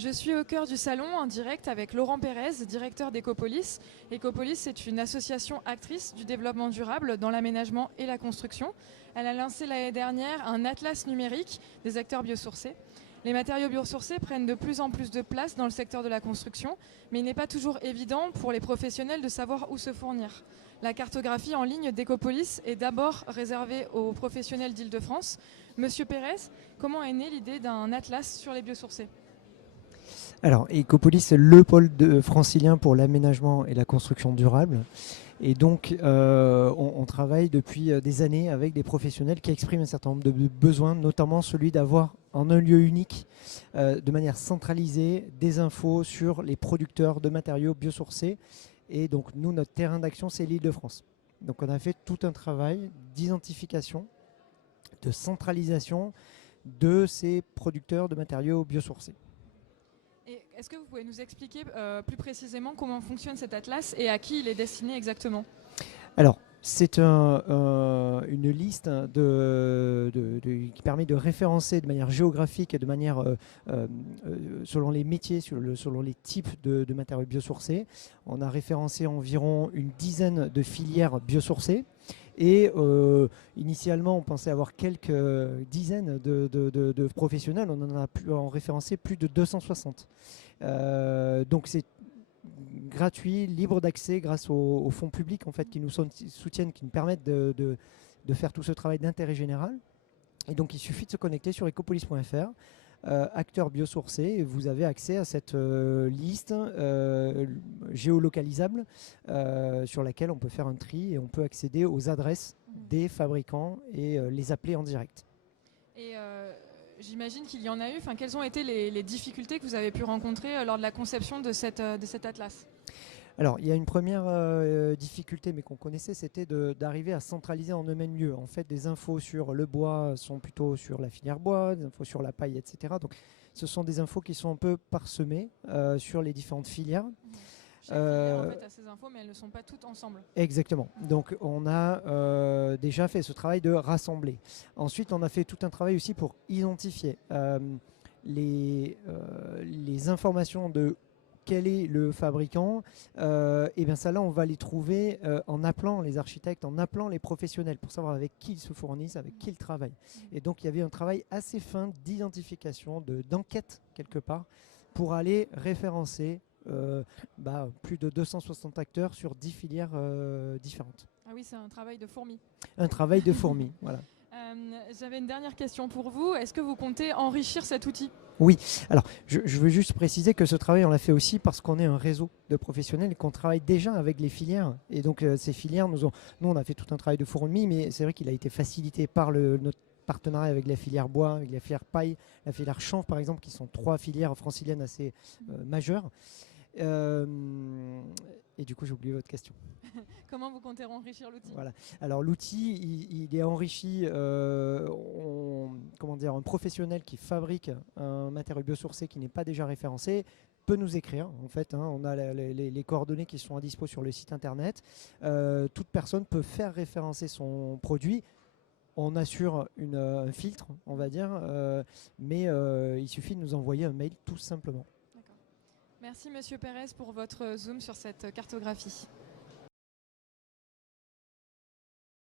Je suis au cœur du salon en direct avec Laurent Pérez, directeur d'Ecopolis. Ecopolis, c'est une association actrice du développement durable dans l'aménagement et la construction. Elle a lancé l'année dernière un atlas numérique des acteurs biosourcés. Les matériaux biosourcés prennent de plus en plus de place dans le secteur de la construction, mais il n'est pas toujours évident pour les professionnels de savoir où se fournir. La cartographie en ligne d'Ecopolis est d'abord réservée aux professionnels d'Île-de-France. Monsieur Pérez, comment est née l'idée d'un atlas sur les biosourcés ? Alors, Ecopolis, c'est le pôle francilien pour l'aménagement et la construction durable. Et donc, on travaille depuis des années avec des professionnels qui expriment un certain nombre de besoins, notamment celui d'avoir en un lieu unique, de manière centralisée, des infos sur les producteurs de matériaux biosourcés. Et donc, nous, notre terrain d'action, c'est l'Île-de-France. Donc, on a fait tout un travail d'identification, de centralisation de ces producteurs de matériaux biosourcés. Est-ce que vous pouvez nous expliquer plus précisément comment fonctionne cet atlas et à qui il est destiné exactement ? Alors, c'est une liste qui permet de référencer de manière géographique et de manière selon les métiers, selon les types de matériaux biosourcés. On a référencé environ une dizaine de filières biosourcées. Et initialement, on pensait avoir quelques dizaines de professionnels. On en a référencé plus de 260. Donc c'est gratuit, libre d'accès grâce aux fonds publics en fait, qui nous soutiennent, qui nous permettent de faire tout ce travail d'intérêt général. Et donc il suffit de se connecter sur ecopolis.fr, acteurs biosourcés, et vous avez accès à cette liste géolocalisable sur laquelle on peut faire un tri et on peut accéder aux adresses des fabricants et les appeler en direct. Et j'imagine qu'il y en a eu. Enfin, quelles ont été les difficultés que vous avez pu rencontrer lors de la conception de cet atlas ? Alors, il y a une première difficulté, mais qu'on connaissait, c'était d'arriver à centraliser en un même lieu. En fait, des infos sur le bois sont plutôt sur la filière bois, des infos sur la paille, etc. Donc, ce sont des infos qui sont un peu parsemées sur les différentes filières. Chaque filière en fait, a ces infos, mais elles ne sont pas toutes ensemble. Exactement. Donc, on a déjà fait ce travail de rassembler. Ensuite, on a fait tout un travail aussi pour identifier les informations de quel est le fabricant, et bien ça là on va les trouver en appelant les architectes, en appelant les professionnels pour savoir avec qui ils se fournissent, avec qui ils travaillent. Et donc il y avait un travail assez fin d'identification, d'enquête quelque part, pour aller référencer plus de 260 acteurs sur 10 filières différentes. Ah oui, c'est un travail de fourmi. Un travail de fourmi, voilà. J'avais une dernière question pour vous. Est-ce que vous comptez enrichir cet outil ? Oui, alors je veux juste préciser que ce travail on l'a fait aussi parce qu'on est un réseau de professionnels et qu'on travaille déjà avec les filières. Et donc ces filières, nous on a fait tout un travail de fourmi, mais c'est vrai qu'il a été facilité par notre partenariat avec la filière bois, avec la filière paille, la filière chanvre par exemple, qui sont 3 filières franciliennes assez majeures. Et du coup, j'ai oublié votre question. Comment vous comptez enrichir l'outil ? Voilà. Alors l'outil, il est enrichi. Un professionnel qui fabrique un matériau biosourcé qui n'est pas déjà référencé peut nous écrire. En fait, on a les coordonnées qui sont à dispo sur le site internet. Toute personne peut faire référencer son produit. On assure un filtre, on va dire, mais il suffit de nous envoyer un mail tout simplement. Merci Monsieur Pérez pour votre zoom sur cette cartographie.